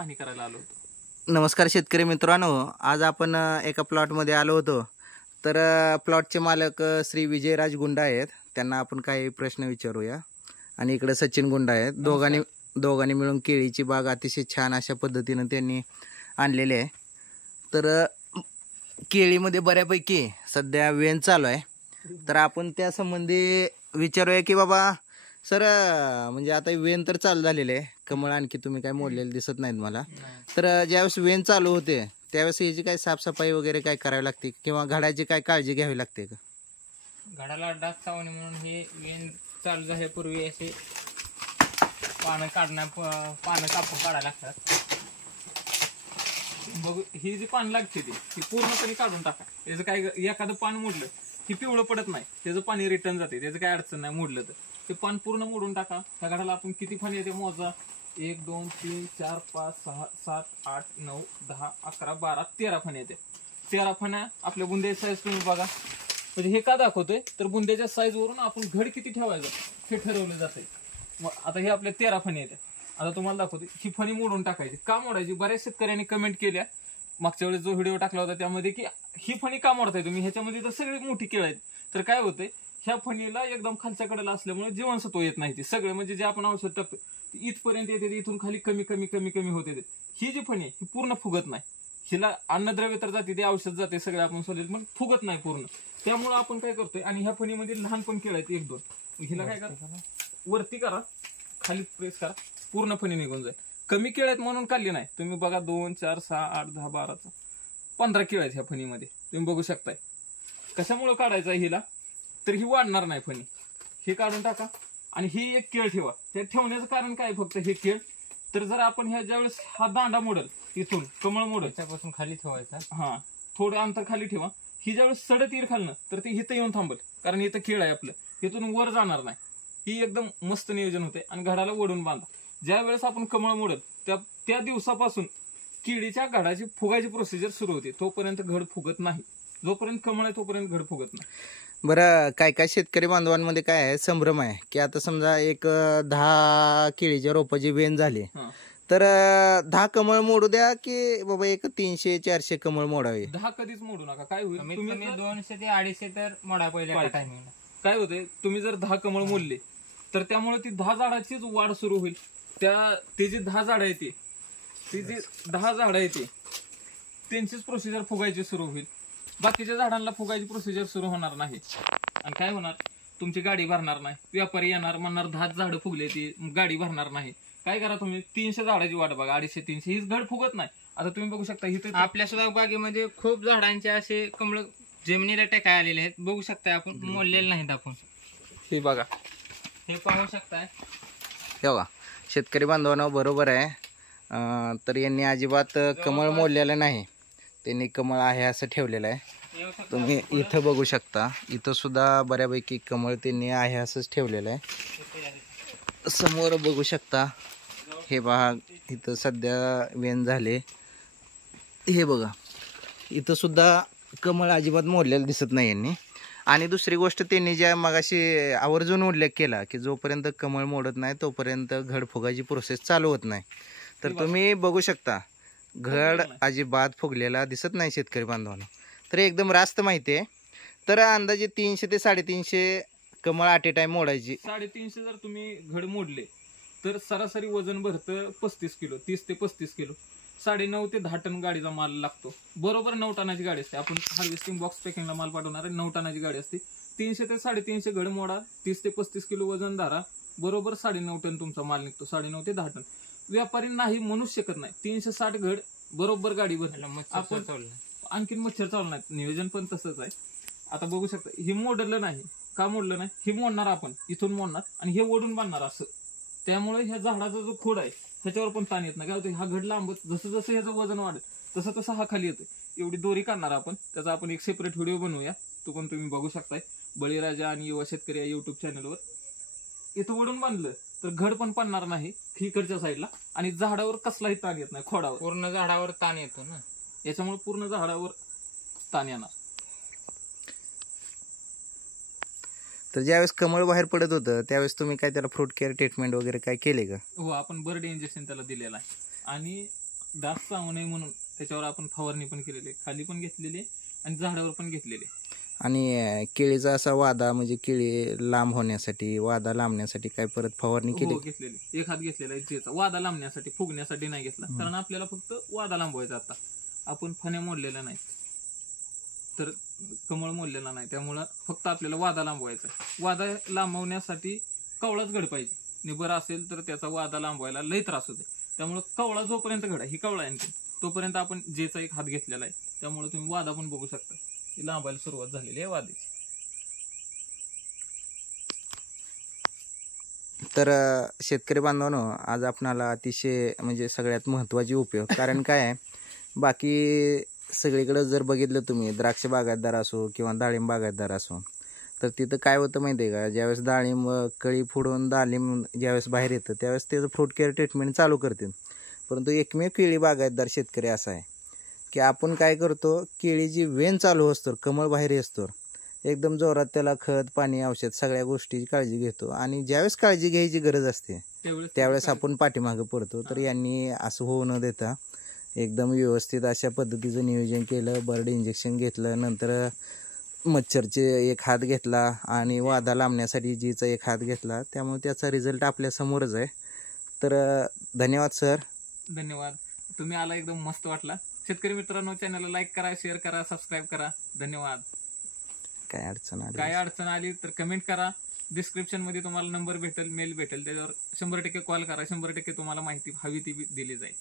पाहणी करायला आलो होतो. नमस्कार शेतकरी मित्रांनो, आज आपण एका प्लॉटमध्ये आलो होतो. तर प्लॉटचे मालक श्री विजयराज गुंडा आहेत. त्यांना आपण काही प्रश्न विचारूया. आणि इकडे सचिन गुंडा आहेत. दोघांनी मिळून केळीची बाग अतिशय छान अशा पद्धतीने त्यांनी आणलेली आहे. तर केळीमध्ये बऱ्यापैकी सध्या वेन चालू आहे. तर आपण त्या संबंधी विचारूया की बाबा सर, म्हणजे आता वेन तर चालू झालेले आहे, कमळ आणखी तुम्ही काय मोडलेले दिसत नाहीत मला. तर ज्यावेळेस वेन चालू होते त्यावेळेस याची काय साफसफाई वगैरे काय करावी लागते किंवा घडाची काय काळजी घ्यावी लागते का? घडाला डास चावू नये म्हणून हे वेन चालू झाल्यापूर्वी असे पानं कापून काढायला लागतात. बघू, ही जी पान लागते ती पूर्णपणे काढून टाका. त्याचं काय, एखादं पान मोडलं की पिवळं पडत नाही, त्याचं पाणी रिटर्न जाते, त्याचं काय अडचण नाही. मोडलं तर ते पान पूर्ण मोडून टाका. त्या घडाला आपण किती फणी येते मोजा. 1 2 3 4 5 6 7 8 9 10 11 12 13 फणी येते. 13 फण्या आपल्या बुंद्याची साईज तुम्ही बघा. म्हणजे हे का दाखवतोय तर बुंद्याच्या साईज वरून आपण घड किती ठेवायचं हे ठरवलं जाते. मग आता हे आपल्या 13 फणी येते. आता तुम्हाला दाखवते, ही फणी मोडून टाकायची. का मोडायची? बऱ्याच शेतकऱ्यांनी कमेंट केल्या मागच्या वेळेस जो व्हिडिओ टाकला होता त्यामध्ये की ही फणी का मोडताय तुम्ही, ह्याच्यामध्ये तर सगळी मोठी केळ आहेत. तर काय होतंय, ह्या फणीला एकदम खालच्या कडेला असल्यामुळे जीवनसत्व येत नाही. ते सगळे म्हणजे जे आपण औषध टाकतो इथपर्यंत येते, इथून खाली कमी कमी कमी कमी होते. ही जी फणी आहे ही पूर्ण फुगत नाही. हिला अन्नद्रव्य तर जाते, ते औषध जाते, सगळे आपण सोडले पण फुगत नाही पूर्ण. त्यामुळे आपण काय करतोय, आणि ह्या फणीमध्ये लहान पण केळ आहेत 1 2. हिला काय करा, वरती करा, खाली प्रेस करा, पूर्ण फणी निघून जाईल. कमी केळ आहेत म्हणून काढली नाही. तुम्ही बघा 2 4 6 8 10 12 15 केळ आहेत ह्या फणीमध्ये, तुम्ही बघू शकताय. कशामुळे काढायचं हिला, तर ही वाढणार नाही फणी. हे काढून टाका आणि ही एक केळ ठेवा. ते ठेवण्याचं कारण काय, फक्त हे केळ. तर जर आपण ह्या ज्यावेळेस हा दांडा मोडल, इथून कमळ मोडल, त्याच्यापासून खाली ठेवायचा. हा, थोडं अंतर खाली ठेवा. ही ज्यावेळेस सडत येईल खालनं तर ती इथं येऊन थांबल, कारण इथं केळ आहे आपलं, इथून वर जाणार नाही. ही एकदम मस्त नियोजन होते. आणि घडाला ओढून बांधा. ज्या वेळेस आपण कमळ मोडल त्या दिवसापासून केळीच्या घडाची फुगायची प्रोसिजर सुरू होते. तोपर्यंत घड फुगत नाही. जोपर्यंत कमळ आहे तोपर्यंत घड फुगत नाही. बरं, काय काय शेतकरी बांधवांमध्ये काय आहे, संभ्रम आहे की आता समजा एक 10 केळीच्या रोपाची वेन झाली तर 10 कमळ मोडू द्या की बाबा एक 300 400 कमळ मोडावे? 10 कधीच मोडू नका. काय होईल, तुम्ही 200 ते 250 तर मोडा पहिल्या टायमिंगला. काय होते, तुम्ही जर 10 कमळ मोडले तर त्यामुळे ती 10 झाडाचीच वाढ सुरू होईल. ते जे 10 झाडं आहे ती जी 10 झाडं आहे त्यांचीच प्रोसिजर फुगायची सुरू होईल. बाकीच्या झाडांना फुगायची प्रोसिजर सुरू होणार नाही. आणि काय होणार, तुमची गाडी भरणार नाही. व्यापारी येणार, म्हणणार 10 झाडं फुगले, ती गाडी भरणार नाही. काय करा, तुम्ही 300 झाडाची वाट बघा. 250 300 हीच घड फुगत नाही. आता तुम्ही बघू शकता इथे आपल्या सुद्धा बागेमध्ये खूप झाडांचे असे कमळ जमिनीला टेकाय आलेले आहेत. बघू शकताय, आपण मोडलेले नाहीत. आपण हे बघा, हे पाहू शकताय. हे बघा शेतकरी बांधवांना, बरोबर आहे. तर यांनी अजिबात कमळ मोडलेलं नाही, त्यांनी कमळ आहे असं ठेवलेलं आहे. तुम्ही इथं बघू शकता, इथं सुद्धा बऱ्यापैकी कमळ त्यांनी आहे असंच ठेवलेलं आहे. समोर बघू शकता, हे पहा, इथं सध्या वेन झाले. हे बघा, इथं सुद्धा कमळ अजिबात मोडलेलं दिसत नाही यांनी. आणि दुसरी गोष्ट, त्यांनी ज्या मगाशी आवर्जून उल्लेख केला की जोपर्यंत कमळ मोडत नाही तोपर्यंत घड फुगायची प्रोसेस चालू होत नाही. तर तुम्ही बघू शकता, घड अजिबात फुगलेला दिसत नाही शेतकरी बांधवांना. तर एकदम रास्त माहिती आहे. तर अंदाजे 300 ते 350 कमळ ॲट ए टाइम मोडायची. 350 जर तुम्ही घड मोडले तर सरासरी वजन भरतं 35 किलो, 30 ते 35 किलो. 9.5 ते 10 टन गाडीचा माल लागतो. बरोबर 9 टनाची गाडी असते. आपण हार्वेस्टिंग बॉक्स पॅकिंगला माल पाठवणार आहे, 9 टनाची गाडी असते. 300 ते 350 घड मोडा, 30 ते 35 किलो वजन धरा, बरोबर 9.5 टन तुमचा माल निघतो. 9.5 ते 10 टन. व्यापारी नाही म्हणूच शकत नाही. 360 घड बरोबर गाडी भरला. आपण आणखीन मच्छर चालू नाही. नियोजन पण तसंच आहे. आता बघू शकता, हे मोडलं नाही. का मोडलं नाही, हे मोडणार आपण, इथून मोडणार आणि हे ओढून बांधणार असं. त्यामुळे ह्या झाडाचा जो खोड आहे ह्याच्यावर पण ताण येत नाही. काय होतं, हा घड लांबत जसं जसं ह्याचं वजन वाढेल तसं तसं हा खाली येतो. एवढी दोरी काढणार आपण, त्याचा आपण एक सेपरेट व्हिडिओ बनवूया. तो पण तुम्ही बघू शकताय बळीराजा आणि युवा शेतकरी या युट्यूब चॅनलवर. इथं ओढून बांधलं तर घड पण पडणार नाही इकडच्या साईडला, आणि झाडावर कसलाही ताण येत नाही. खोडावर पूर्ण झाडावर ताण येतो ना, याच्यामुळे पूर्ण झाडावर ताण येणार. तर ज्यावेळेस कमळ बाहेर पडत होतं त्यावेळेस तुम्ही काय त्याला फ्रूट केअर ट्रीटमेंट वगैरे काय केले का? हो, आपण बर्ड इंजेक्शन त्याला दिलेलं आहे. आणि डास चावू नये म्हणून त्याच्यावर आपण फवारणी पण केलेली आहे, खाली पण घेतलेली आहे आणि झाडावर पण घेतलेली आहे. आणि केळीचा असा वादा म्हणजे केळी लांब होण्यासाठी वादा लांबण्यासाठी काय परत फवारणी केली? हो घेतलेली, एक हात घेतलेला आहे जेचा, वादा लांबण्यासाठी, फुगण्यासाठी नाही घेतला, कारण आपल्याला फक्त वादा लांबवायचा. आता आपण फण्या मोडलेल्या नाहीत, तर कमळ मोडलेला नाही, त्यामुळं फक्त आपल्याला वादा लांबवायचा. वादा लांबवण्यासाठी कवळाच घड पाहिजे. निबर असेल तर त्याचा वादा लांबवायला लई त्रास होते. त्यामुळे कवळा जोपर्यंत घड आहे, ही कवळा आहे आणखी, तोपर्यंत आपण जेचा एक हात घेतलेला आहे. त्यामुळे तुम्ही वादा पण बघू शकता, ही लांबायला सुरुवात झालेली आहे वाद्याची. तर शेतकरी बांधवांनो, आज आपणाला अतिशय म्हणजे सगळ्यात महत्त्वाची उपयोग, कारण काय आहे, बाकी सगळीकडे जर बघितलं तुम्ही, द्राक्ष बागायतदार असो किंवा डाळिंब बागायतदार असो, तर तिथं काय होतं माहिती आहे का, ज्यावेळेस डाळिंब कळी फुडून डाळिंब ज्यावेळेस बाहेर येतं त्यावेळेस त्याचं फ्रूट केअर ट्रीटमेंट चालू करतील. परंतु एकमेव केळी बागायतदार शेतकरी असा आहे की आपण काय करतो, केळीची वेन चालू असतो, कमळ बाहेर असतो, एकदम जोरात त्याला खत पाणी औषध सगळ्या गोष्टीची काळजी घेतो, आणि ज्यावेळेस काळजी घ्यायची गरज असते त्यावेळेस आपण पाठीमागं पडतो. तर यांनी असं होऊ न देता एकदम व्यवस्थित अशा पद्धतीचं नियोजन केलं, बर्ड इंजेक्शन घेतलं, नंतर मच्छरचे एक हात घेतला आणि वादा लांबण्यासाठी जीचा एक हात घेतला, त्यामुळे त्याचा रिझल्ट आपल्या समोरच आहे. तर धन्यवाद सर. धन्यवाद, तुम्ही आला, एकदम मस्त वाटला. शेतकरी मित्रांनो, चॅनलला लाईक करा, शेअर करा, सबस्क्राईब करा. धन्यवाद. काय अडचण आली तर कमेंट करा. डिस्क्रिप्शन मध्ये तुम्हाला नंबर भेटेल, मेल भेटेल, त्याच्यावर 100% कॉल करा. 100% तुम्हाला माहिती हवी ती दिली जाईल.